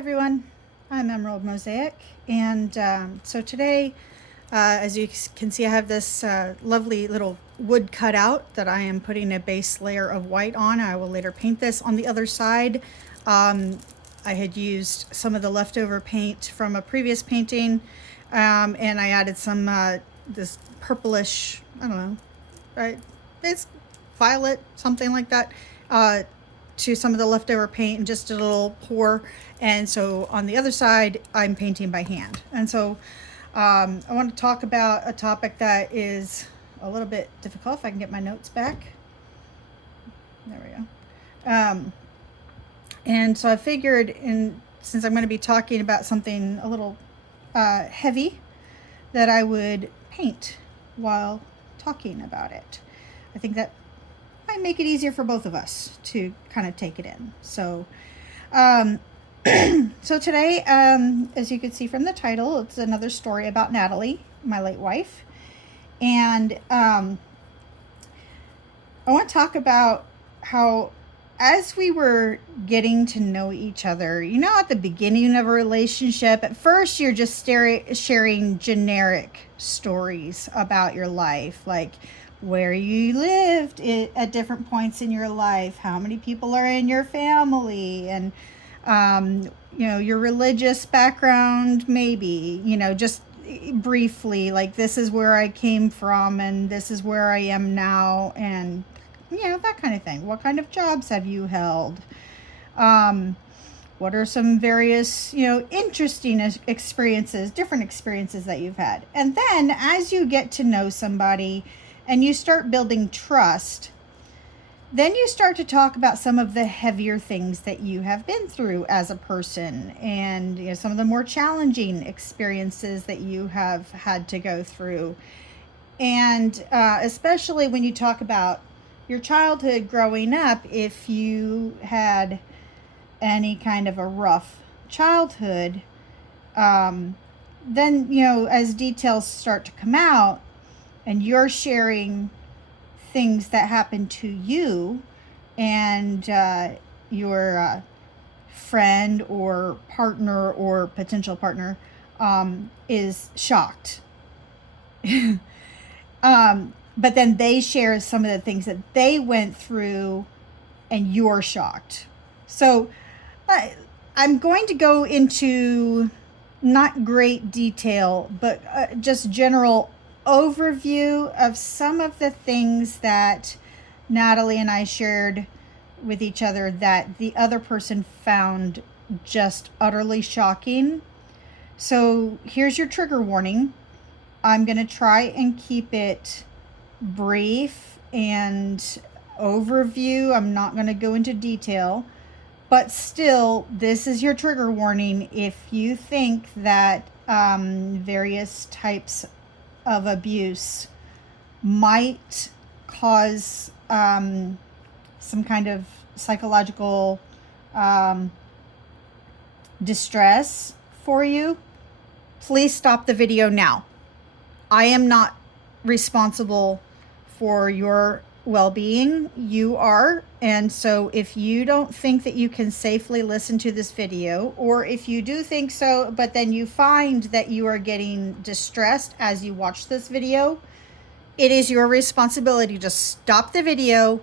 everyone, I'm Emerald Mosaic, and so today, as you can see, I have this lovely little wood cutout that I am putting a base layer of white on. I will later paint this. On the other side, I had used some of the leftover paint from a previous painting, and I added some this purplish, I don't know, right? It's violet, something like that, to some of the leftover paint and just a little pour. And so on the other side, I'm painting by hand. And so I want to talk about a topic that is a little bit difficult. If I can get my notes back. There we go. And so I figured, since I'm going to be talking about something a little heavy, that I would paint while talking about it. I think that might make it easier for both of us to kind of take it in. So so today, as you can see from the title, it's another story about Natalie, my late wife. And I want to talk about how, as we were getting to know each other, you know, at the beginning of a relationship, at first you're just sharing generic stories about your life, like where you lived at different points in your life, how many people are in your family, and you know, your religious background, maybe, you know, just briefly, like, this is where I came from and this is where I am now, and, you know, that kind of thing. What kind of jobs have you held? What are some various, you know, interesting experiences, different experiences that you've had? And then as you get to know somebody and you start building trust, then you start to talk about some of the heavier things that you have been through as a person, and, you know, some of the more challenging experiences that you have had to go through. And especially when you talk about your childhood growing up, if you had any kind of a rough childhood, then, you know, as details start to come out and you're sharing things that happened to you, and your friend or partner or potential partner is shocked. But then they share some of the things that they went through and you're shocked. So I'm going to go into not great detail, but just general overview of some of the things that Natalie and I shared with each other that the other person found just utterly shocking. So here's your trigger warning. I'm going to try and keep it brief and overview. I'm not going to go into detail, but still, this is your trigger warning if you think that various types of abuse might cause some kind of psychological distress for you. Please stop the video now. I am not responsible for your well-being. You are. And so if you don't think that you can safely listen to this video, or if you do think so, but then you find that you are getting distressed as you watch this video, it is your responsibility to stop the video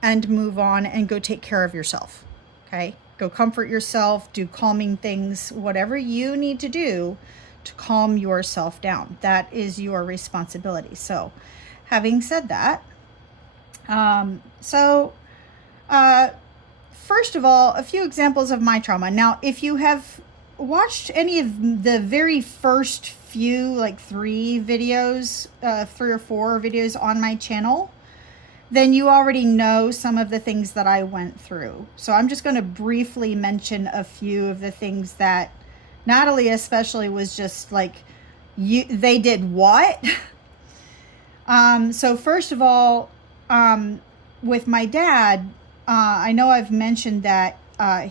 and move on and go take care of yourself. Okay? Go comfort yourself, do calming things, whatever you need to do to calm yourself down. That is your responsibility. So having said that, first of all, a few examples of my trauma. Now, if you have watched any of the very first few, like 3 videos, 3 or 4 videos on my channel, then you already know some of the things that I went through. So I'm just going to briefly mention a few of the things that Natalie especially was just like, they did what? So first of all, with my dad, I know I've mentioned that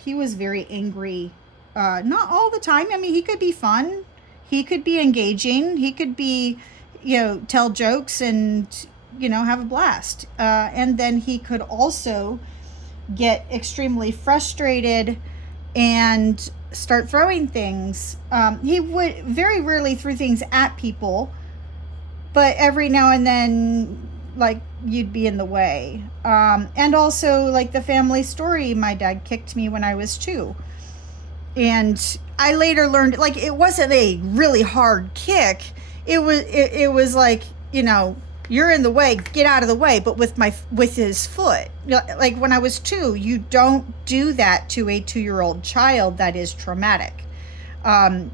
he was very angry, not all the time. I mean, he could be fun. He could be engaging. He could be, you know, tell jokes and, you know, have a blast. And then he could also get extremely frustrated and start throwing things. He would very rarely threw things at people, but every now and then, like, you'd be in the way. And also, like, the family story, my dad kicked me when I was 2. And I later learned, like, it wasn't a really hard kick. It was like, you're in the way, get out of the way, but with his foot. Like, when I was 2, you don't do that to a 2-year-old child. That is traumatic.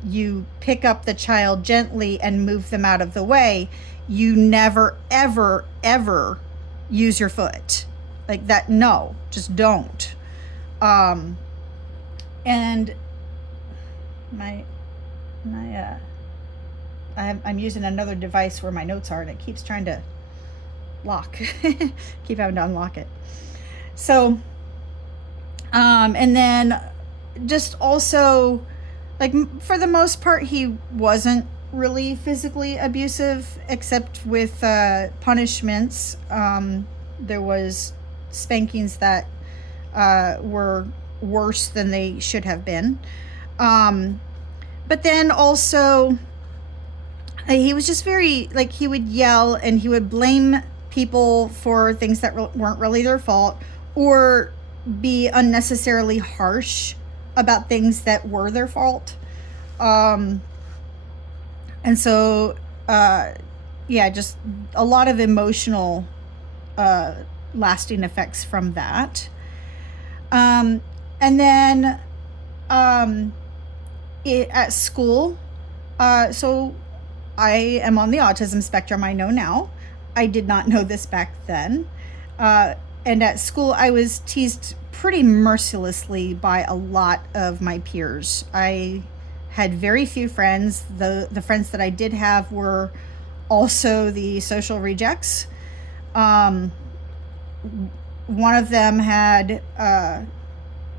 You pick up the child gently and move them out of the way. You never, ever, ever use your foot like that. No, just don't. And I'm using another device where my notes are, and it keeps trying to lock. Keep having to unlock it. So, and then just also, like, for the most part, he wasn't really physically abusive, except with punishments. There was spankings that were worse than they should have been. But then also, he was just very, like, he would yell and he would blame people for things that weren't really their fault, or be unnecessarily harsh about things that were their fault. And so, just a lot of emotional lasting effects from that. And then at school, so I am on the autism spectrum, I know now. I did not know this back then. And at school, I was teased pretty mercilessly by a lot of my peers. I had very few friends. The friends that I did have were also the social rejects. One of them had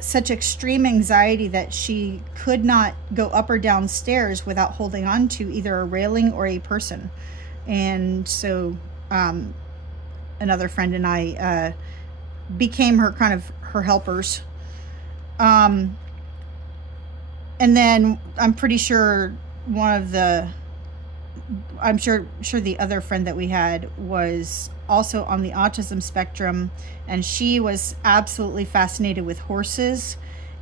such extreme anxiety that she could not go up or down stairs without holding on to either a railing or a person. And so another friend and I became her helpers. And then I'm pretty sure I'm sure the other friend that we had was also on the autism spectrum, and she was absolutely fascinated with horses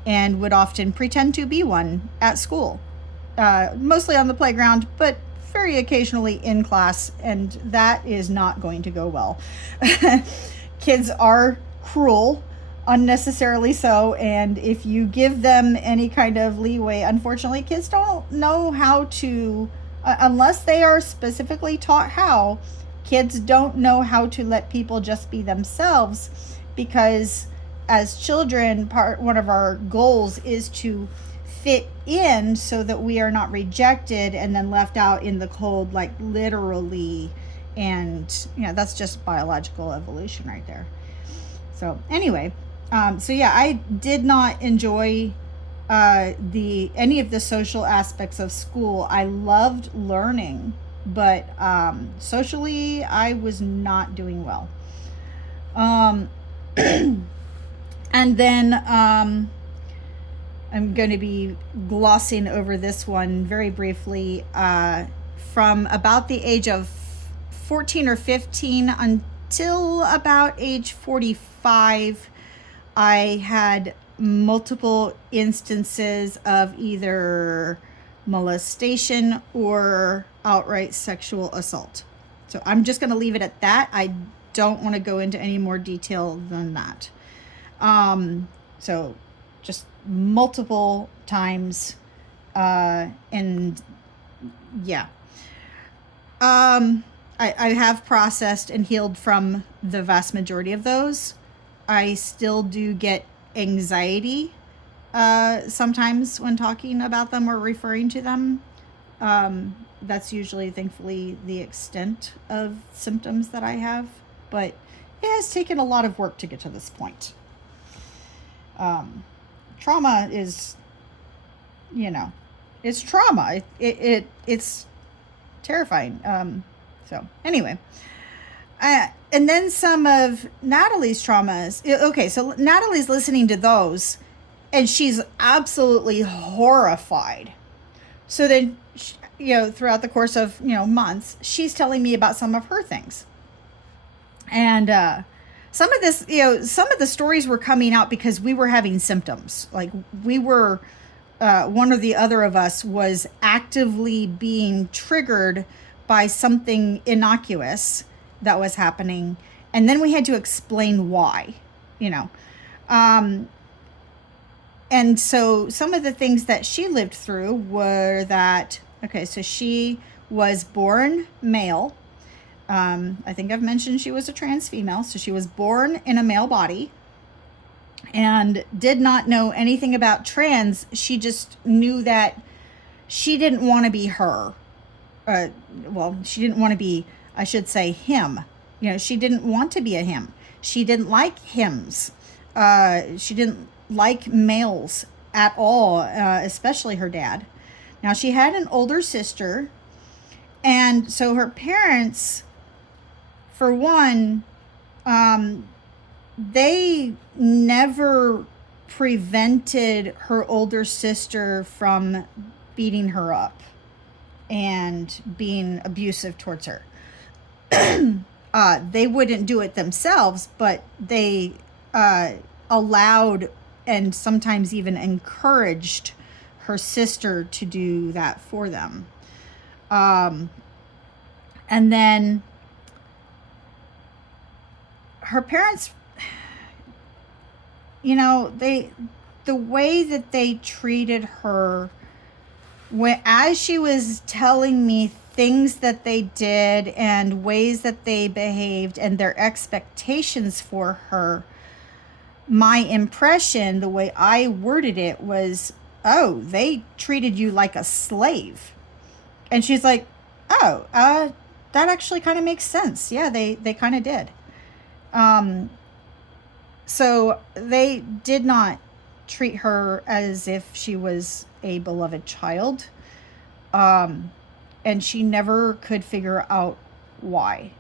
and would often pretend to be one at school, mostly on the playground, but very occasionally in class, and that is not going to go well. Kids are cruel, unnecessarily so, and if you give them any kind of leeway, unfortunately, kids don't know how to, unless they are specifically taught how. Kids don't know how to let people just be themselves, because as children, one of our goals is to fit in so that we are not rejected and then left out in the cold, like literally. And that's just biological evolution right there. So anyway, I did not enjoy any of the social aspects of school. I loved learning, but socially I was not doing well. And then I'm going to be glossing over this one very briefly. From about the age of 14 or 15 until about age 45, I had multiple instances of either molestation or outright sexual assault. So I'm just going to leave it at that. I don't want to go into any more detail than that. So just multiple times, and yeah. I have processed and healed from the vast majority of those. I still do get anxiety sometimes when talking about them or referring to them. That's usually, thankfully, the extent of symptoms that I have, but it has taken a lot of work to get to this point. Trauma is, it's trauma. It's terrifying. So anyway, and then some of Natalie's traumas. Okay, so Natalie's listening to those, And she's absolutely horrified. So then, throughout the course of, months, she's telling me about some of her things. And some of this, some of the stories were coming out because we were having symptoms. Like we were, one or the other of us was actively being triggered by something innocuous that was happening. And then we had to explain why, and so some of the things that she lived through were that, okay, so she was born male. I think I've mentioned she was a trans female. So she was born in a male body and did not know anything about trans. She just knew that she didn't want to be her. She didn't want to be, I should say, him. She didn't want to be a him. She didn't like hims. She didn't like males at all, especially her dad. Now, she had an older sister, and so her parents, for one, they never prevented her older sister from beating her up and being abusive towards her. They wouldn't do it themselves, but they allowed and sometimes even encouraged her sister to do that for them. And then her parents, the way that they treated her, as she was telling me things that they did and ways that they behaved and their expectations for her, my impression, the way I worded it was, oh, they treated you like a slave. And she's like, oh, that actually kind of makes sense. Yeah, they kind of did. So they did not treat her as if she was a beloved child. And she never could figure out why.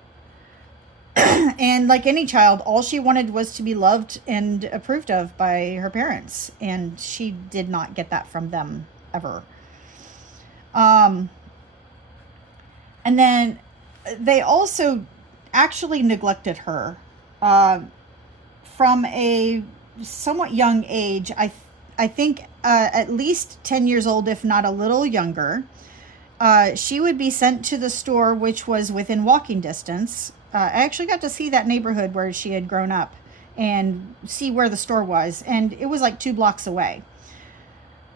And like any child, all she wanted was to be loved and approved of by her parents. And she did not get that from them ever. And then they also actually neglected her from a somewhat young age. I think at least 10 years old, if not a little younger. She would be sent to the store, which was within walking distance. I actually got to see that neighborhood where she had grown up and see where the store was. And it was like 2 blocks away.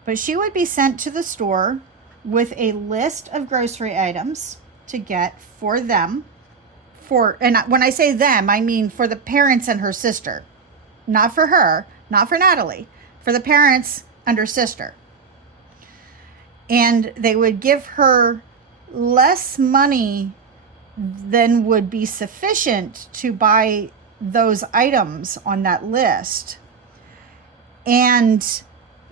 But she would be sent to the store with a list of grocery items to get for them. And when I say them, I mean for the parents and her sister. Not for her, not for Natalie. For the parents and her sister. And they would give her less money than would be sufficient to buy those items on that list. And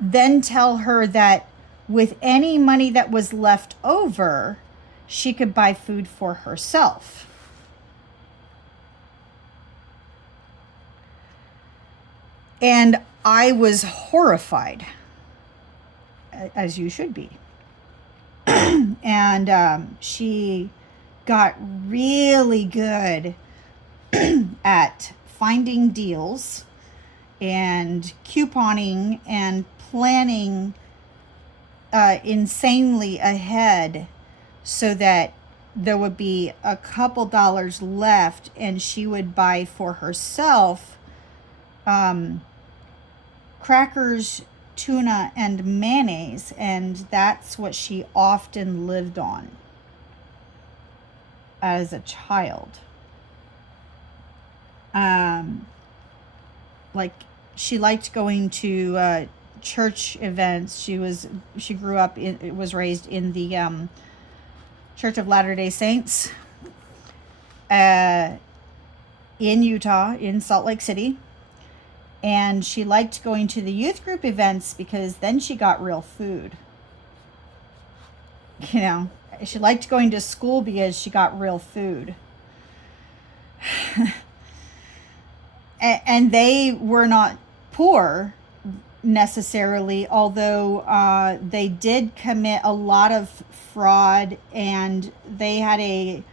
then tell her that with any money that was left over, she could buy food for herself. And I was horrified, as you should be. And she got really good at finding deals and couponing and planning insanely ahead so that there would be a couple dollars left and she would buy for herself crackers, tuna, and mayonnaise, and that's what she often lived on as a child. Like she liked going to church events. She was raised in the Church of Latter-day Saints in Utah, in Salt Lake City. And she liked going to the youth group events because then she got real food. You know, she liked going to school because she got real food. And they were not poor. necessarily, although they did commit a lot of fraud, and they had a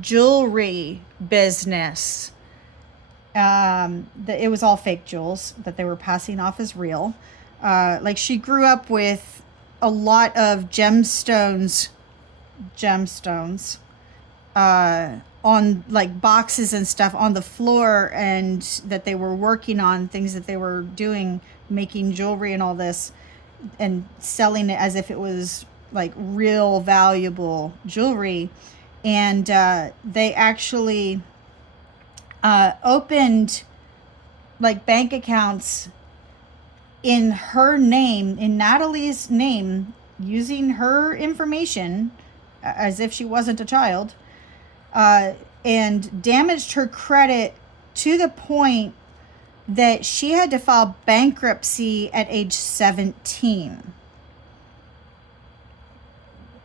jewelry business. It was all fake jewels that they were passing off as real. Like, she grew up with a lot of gemstones on like boxes and stuff on the floor, and that they were working on things that they were doing, making jewelry and all this, and selling it as if it was like real valuable jewelry. And they actually opened like bank accounts in her name, in Natalie's name, using her information as if she wasn't a child, and damaged her credit to the point that she had to file bankruptcy at age 17.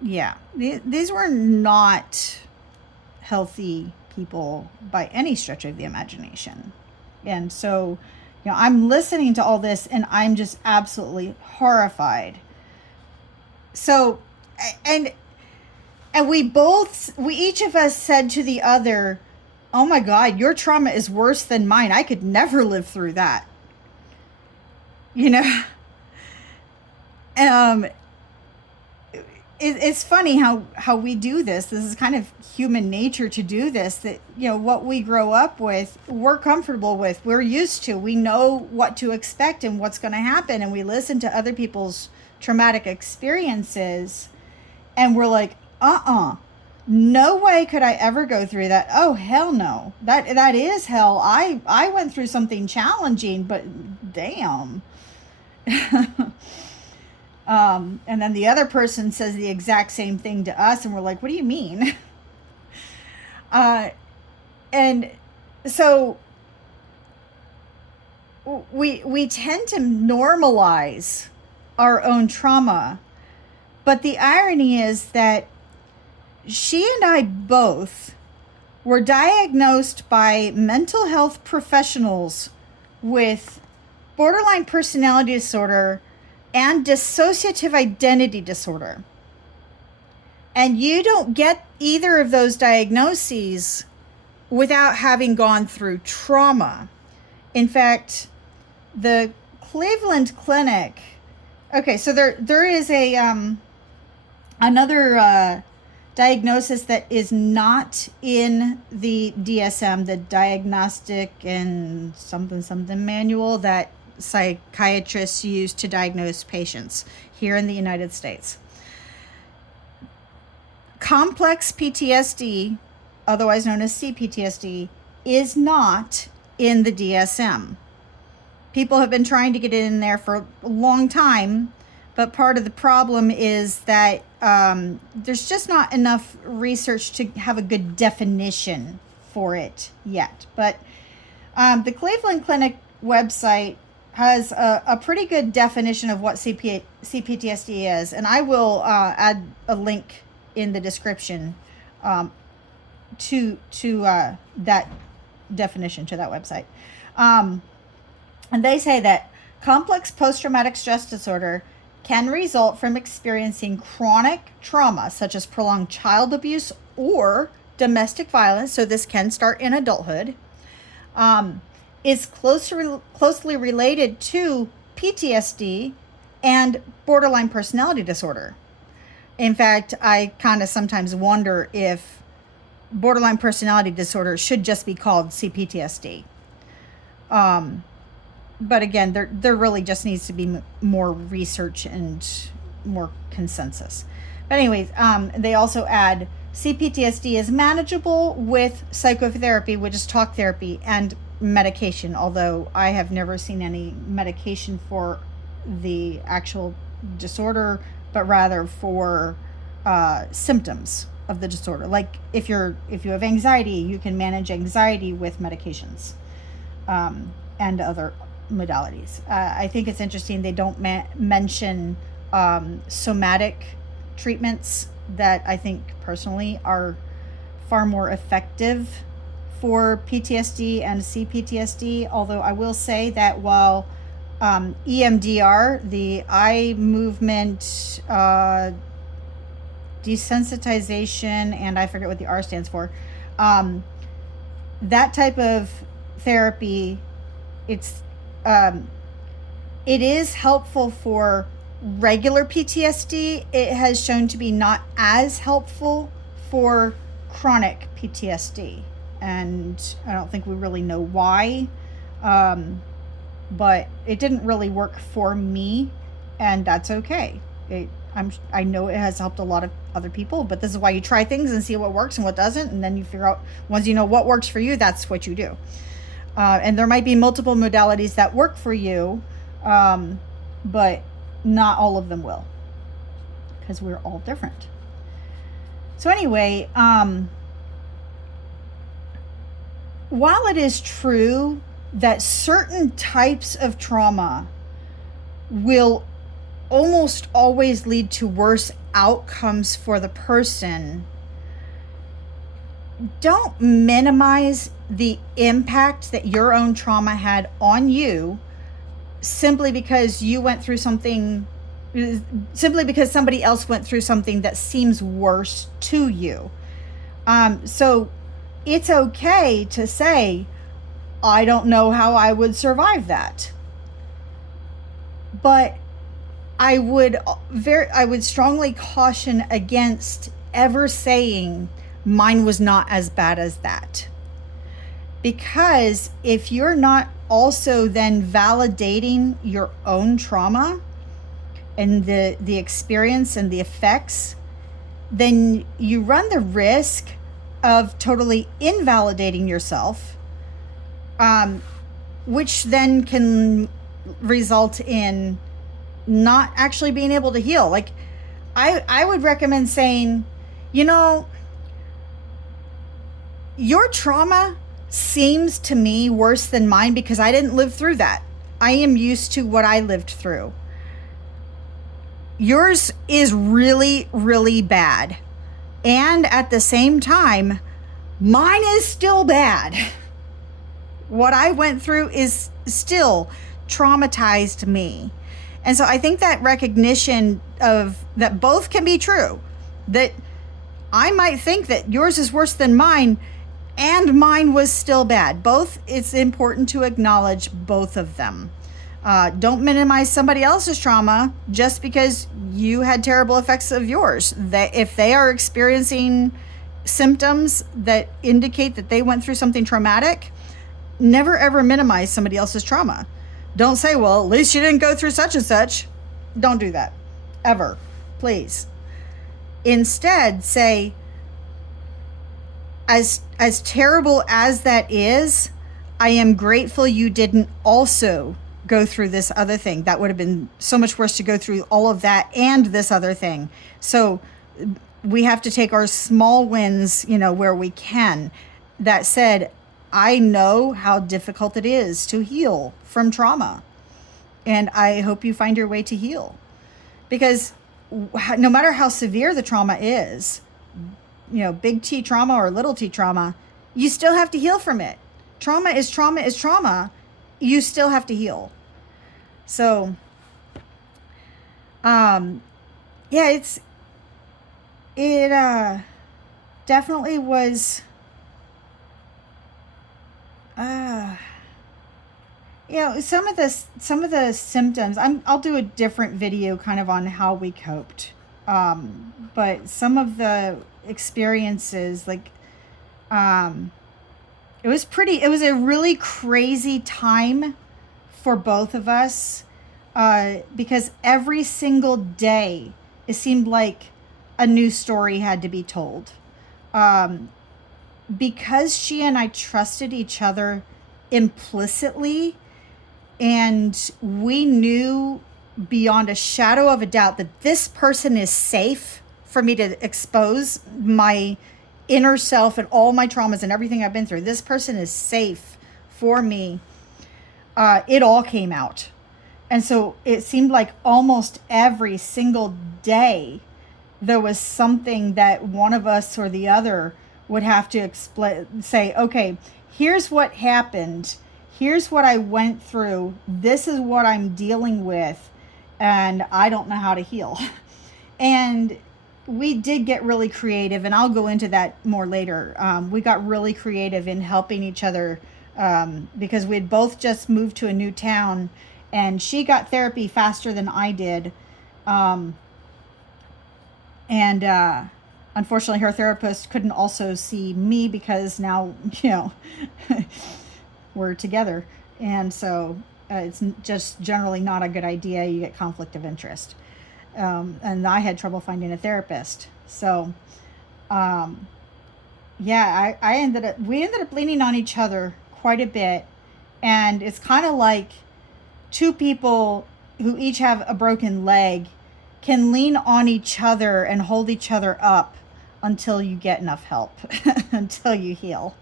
Yeah, these were not healthy people by any stretch of the imagination. And so, I'm listening to all this and I'm just absolutely horrified. So, and we each of us said to the other, "Oh my God, your trauma is worse than mine. I could never live through that." It's funny how we do this. This is kind of human nature to do this, that, what we grow up with, we're comfortable with, we're used to, we know what to expect and what's going to happen. And we listen to other people's traumatic experiences and we're like, no way could I ever go through that. Oh, hell no. That is hell. I went through something challenging, but damn. And then the other person says the exact same thing to us, and we're like, what do you mean? And so we tend to normalize our own trauma. But the irony is that she and I both were diagnosed by mental health professionals with borderline personality disorder and dissociative identity disorder. And you don't get either of those diagnoses without having gone through trauma. In fact, the Cleveland Clinic, okay, so there is another diagnosis that is not in the DSM, the Diagnostic and something manual that psychiatrists use to diagnose patients here in the United States. Complex PTSD, otherwise known as CPTSD, is not in the DSM. People have been trying to get it in there for a long time, but part of the problem is that there's just not enough research to have a good definition for it yet. But the Cleveland Clinic website has a pretty good definition of what CPTSD is, and I will add a link in the description to that definition, to that website. And they say that complex post-traumatic stress disorder can result from experiencing chronic trauma, such as prolonged child abuse or domestic violence, so this can start in adulthood, is closely related to PTSD and borderline personality disorder. In fact, I kind of sometimes wonder if borderline personality disorder should just be called CPTSD. But again, there really just needs to be more research and more consensus. But anyways, they also add CPTSD is manageable with psychotherapy, which is talk therapy, and medication, although I have never seen any medication for the actual disorder, but rather for symptoms of the disorder. Like if you have anxiety, you can manage anxiety with medications and other modalities. I think it's interesting they don't mention somatic treatments that I think personally are far more effective for PTSD and CPTSD, although I will say that while EMDR, the eye movement desensitization, and I forget what the R stands for. That type of therapy, it's it is helpful for regular PTSD. It has shown to be not as helpful for chronic PTSD, and I don't think we really know why. But it didn't really work for me, and that's okay. I know it has helped a lot of other people, but this is why you try things and see what works and what doesn't, and then you figure out, once you know what works for you, that's what you do. And there might be multiple modalities that work for you, but not all of them will, because we're all different. So anyway, while it is true that certain types of trauma will almost always lead to worse outcomes for the person, don't minimize the impact that your own trauma had on you simply because you went through something, simply because somebody else went through something that seems worse to you. So it's okay to say, I don't know how I would survive that. But I would strongly caution against ever saying mine was not as bad as that. Because if you're not also then validating your own trauma and the experience and the effects, then you run the risk of totally invalidating yourself, which then can result in not actually being able to heal. Like, I would recommend saying, your trauma seems to me worse than mine because I didn't live through that. I am used to what I lived through. Yours is really, really bad. And at the same time, mine is still bad. What I went through is still traumatized me. And so I think that recognition of that both can be true, that I might think that yours is worse than mine and mine was still bad. Both, it's important to acknowledge both of them. Don't minimize somebody else's trauma just because you had terrible effects of yours. That if they are experiencing symptoms that indicate that they went through something traumatic, never ever minimize somebody else's trauma. Don't say, well, at least you didn't go through such and such. Don't do that. Ever. Please. Instead, say, as terrible as that is, I am grateful you didn't also go through this other thing. That would have been so much worse to go through all of that and this other thing. So we have to take our small wins, where we can. That said, I know how difficult it is to heal from trauma. And I hope you find your way to heal. Because no matter how severe the trauma is, big T trauma or little t trauma, you still have to heal from it. Trauma is trauma is trauma. You still have to heal. So, it definitely was, some of the symptoms, I'll do a different video kind of on how we coped. But some of the experiences, like, it was a really crazy time for both of us, because every single day it seemed like a new story had to be told. Because she and I trusted each other implicitly, and we knew beyond a shadow of a doubt that this person is safe for me to expose my inner self and all my traumas and everything I've been through. This person is safe for me. It all came out. And so it seemed like almost every single day there was something that one of us or the other would have to say, okay, here's what happened. here's what I went through. This is what I'm dealing with, and I don't know how to heal. And we did get really creative, and I'll go into that more later. We got really creative in helping each other because we had both just moved to a new town, and she got therapy faster than I did. And unfortunately, her therapist couldn't also see me because now, we're together. And so it's just generally not a good idea. You get conflict of interest. And I had trouble finding a therapist. So, we ended up leaning on each other quite a bit. And it's kind of like two people who each have a broken leg can lean on each other and hold each other up until you get enough help, until you heal.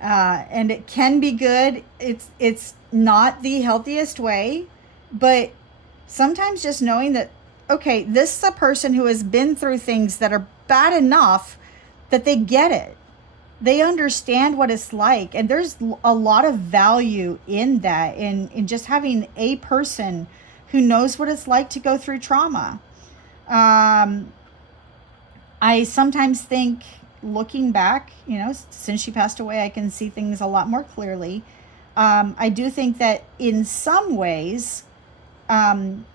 And it can be good. It's not the healthiest way, but sometimes just knowing that, okay, this is a person who has been through things that are bad enough that they get it. They understand what it's like. And there's a lot of value in that, in just having a person who knows what it's like to go through trauma. I sometimes think, looking back, since she passed away, I can see things a lot more clearly. I do think that in some ways,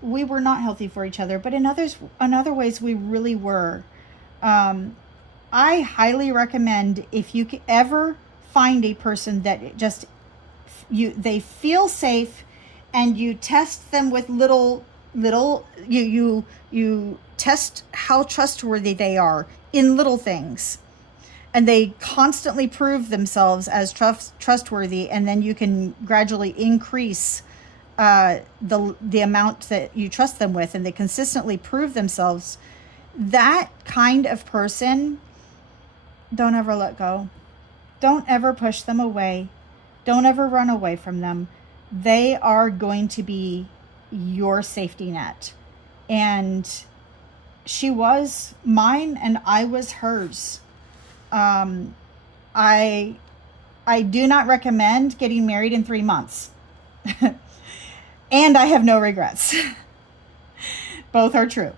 we were not healthy for each other, but in other ways, we really were. I highly recommend, if you ever find a person that they feel safe, and you test them with you test how trustworthy they are in little things, and they constantly prove themselves as trustworthy, and then you can gradually increase the amount that you trust them with, and they consistently prove themselves. That kind of person, don't ever let go. Don't ever push them away. Don't ever run away from them. They are going to be your safety net. And she was mine, and I was hers. I do not recommend getting married in 3 months. And I have no regrets. Both are true.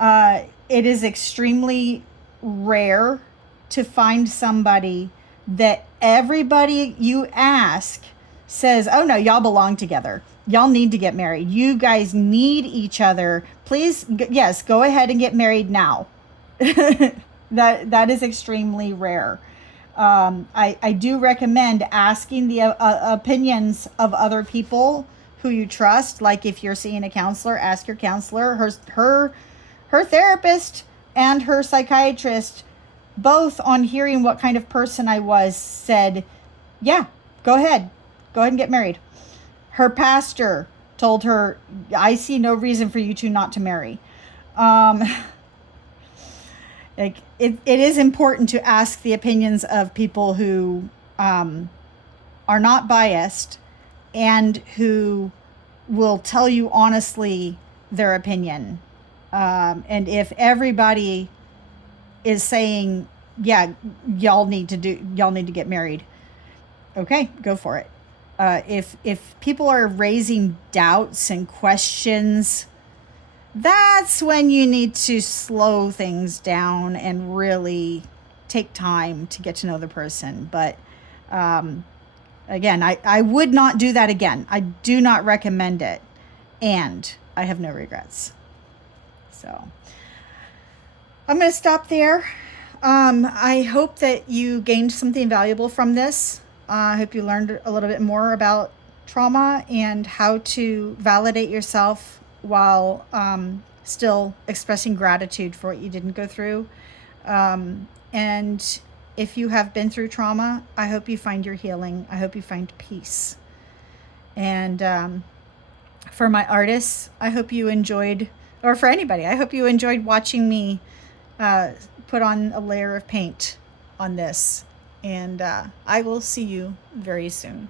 It is extremely rare to find somebody that everybody you ask says, oh no, y'all belong together. Y'all need to get married. You guys need each other. Please, yes, go ahead and get married now. That is extremely rare. I do recommend asking the opinions of other people who you trust. Like if you're seeing a counselor, ask your counselor. Her therapist and her psychiatrist, both on hearing what kind of person I was, said, yeah, go ahead and get married. Her pastor told her, I see no reason for you two not to marry. It is important to ask the opinions of people who are not biased and who will tell you honestly their opinion. And if everybody is saying, yeah, y'all need to get married, okay, go for it. If people are raising doubts and questions, that's when you need to slow things down and really take time to get to know the person. But again, I would not do that again. I do not recommend it. And I have no regrets. So I'm going to stop there. I hope that you gained something valuable from this. I hope you learned a little bit more about trauma and how to validate yourself while still expressing gratitude for what you didn't go through. And if you have been through trauma, I hope you find your healing. I hope you find peace. And for my artists, I hope you enjoyed, or for anybody, I hope you enjoyed watching me put on a layer of paint on this. And I will see you very soon.